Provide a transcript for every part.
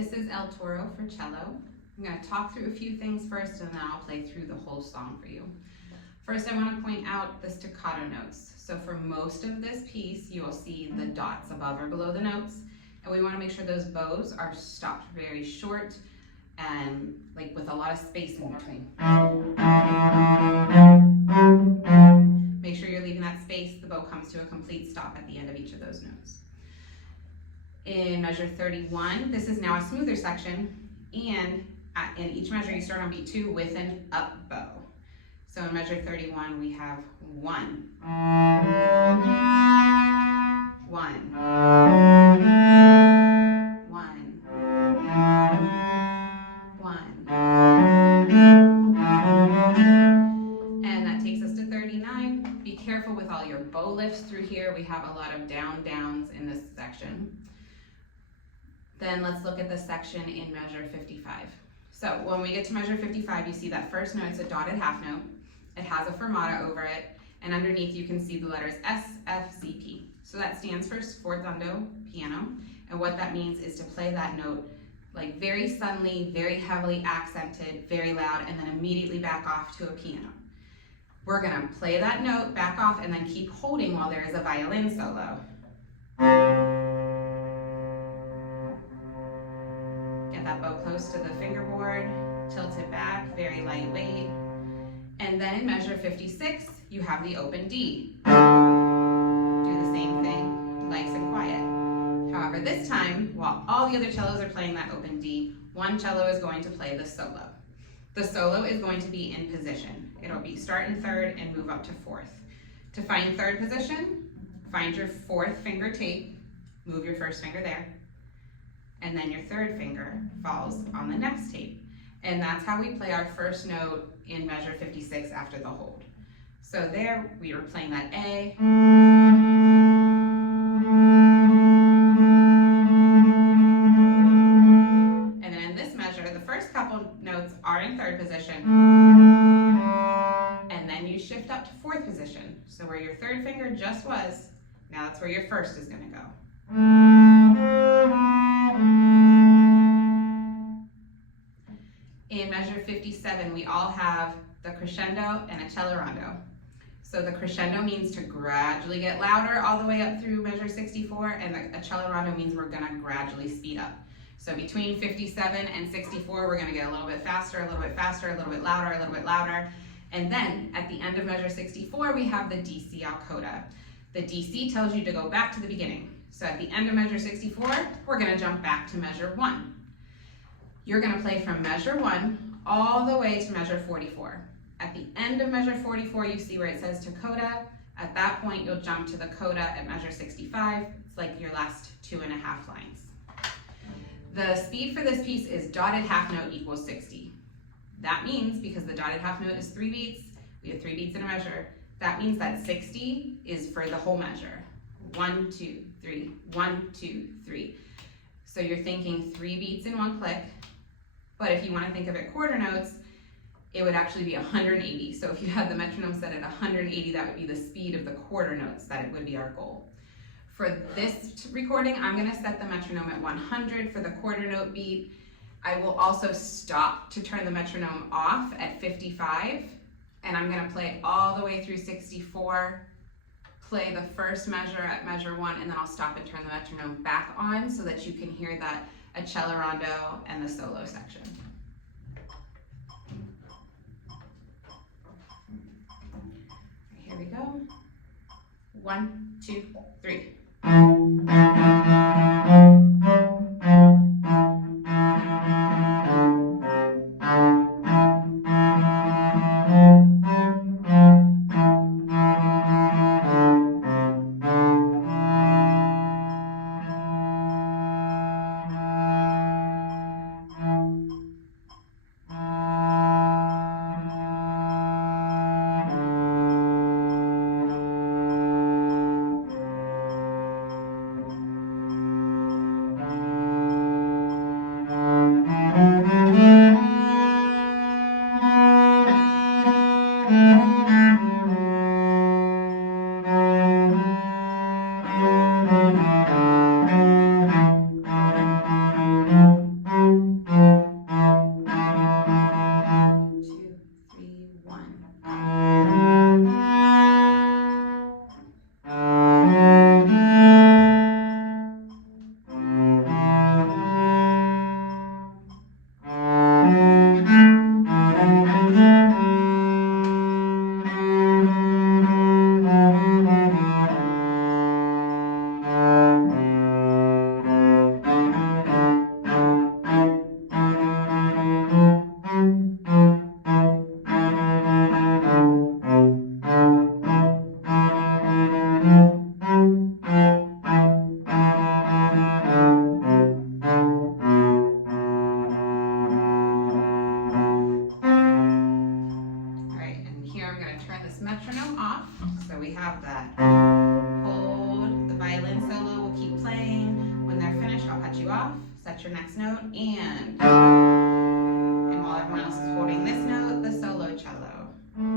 This is El Toro for cello. I'm going to talk through a few things first and then I'll play through the whole song for you. First, I want to point out the staccato notes. So for most of this piece, you will see the dots above or below the notes. And we want to make sure those bows are stopped very short and like with a lot of space in between. Make sure you're leaving that space. The bow comes to a complete stop at the end of each of those notes. In measure 31, this is now a smoother section, and in each measure you start on beat 2 with an up bow. So in measure 31 we have 1, 1, 1, 1, and that takes us to 39. Be careful with all your bow lifts through here. We have a lot of downs in this section. Then let's look at this section in measure 55. So when we get to measure 55, you see that first note, it's a dotted half note. It has a fermata over it, and underneath you can see the letters S, F, Z, P. So that stands for sforzando piano, and what that means is to play that note like very suddenly, very heavily accented, very loud, and then immediately back off to a piano. We're gonna play that note, back off, and then keep holding while there is a violin solo. Get that bow close to the fingerboard, tilt it back, very lightweight. And then in measure 56, you have the open D. Do the same thing, nice and quiet. However, this time, while all the other cellos are playing that open D, one cello is going to play the solo. The solo is going to be in position. It'll be start in third and move up to fourth. To find third position, find your fourth finger tape, move your first finger there, and then your third finger falls on the next tape. And that's how we play our first note in measure 56 after the hold. So there we were playing that A. And then in this measure, the first couple notes are in third position. And then you shift up to fourth position. So where your third finger just was, now that's where your first is going to go. In measure 57, we all have the crescendo and a cello-rondo. So the crescendo means to gradually get louder all the way up through measure 64, and a cello-rondo means we're gonna gradually speed up. So between 57 and 64, we're gonna get a little bit faster, a little bit faster, a little bit louder, a little bit louder. And then at the end of measure 64, we have the DC al coda. The DC tells you to go back to the beginning. So at the end of measure 64, we're gonna jump back to measure 1. You're going to play from measure 1 all the way to measure 44. At the end of measure 44, you see where it says to coda. At that point, you'll jump to the coda at measure 65. It's like your last 2.5 lines. The speed for this piece is dotted half note equals 60. That means, because the dotted half note is 3 beats, we have 3 beats in a measure, that means that 60 is for the whole measure. 1, 2, 3, 1, 2, 3. So you're thinking 3 beats in 1 click. But if you want to think of it quarter notes, it would actually be 180. So if you had the metronome set at 180, that would be the speed of the quarter notes, that it would be our goal. For this recording, I'm going to set the metronome at 100 for the quarter note beat. I will also stop to turn the metronome off at 55, and I'm going to play all the way through 64, play the first measure at measure 1, and then I'll stop and turn the metronome back on so that you can hear that a cello rondo and the solo section. Here we go. 1, 2, 3. off, set your next note, and while everyone else is holding this note, the solo cello. And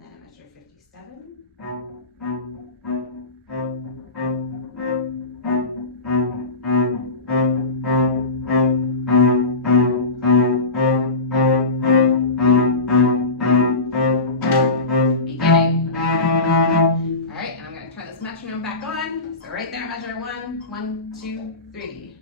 then at measure 57. Metronome back on. So right there, measure 1, 1, 2, 3.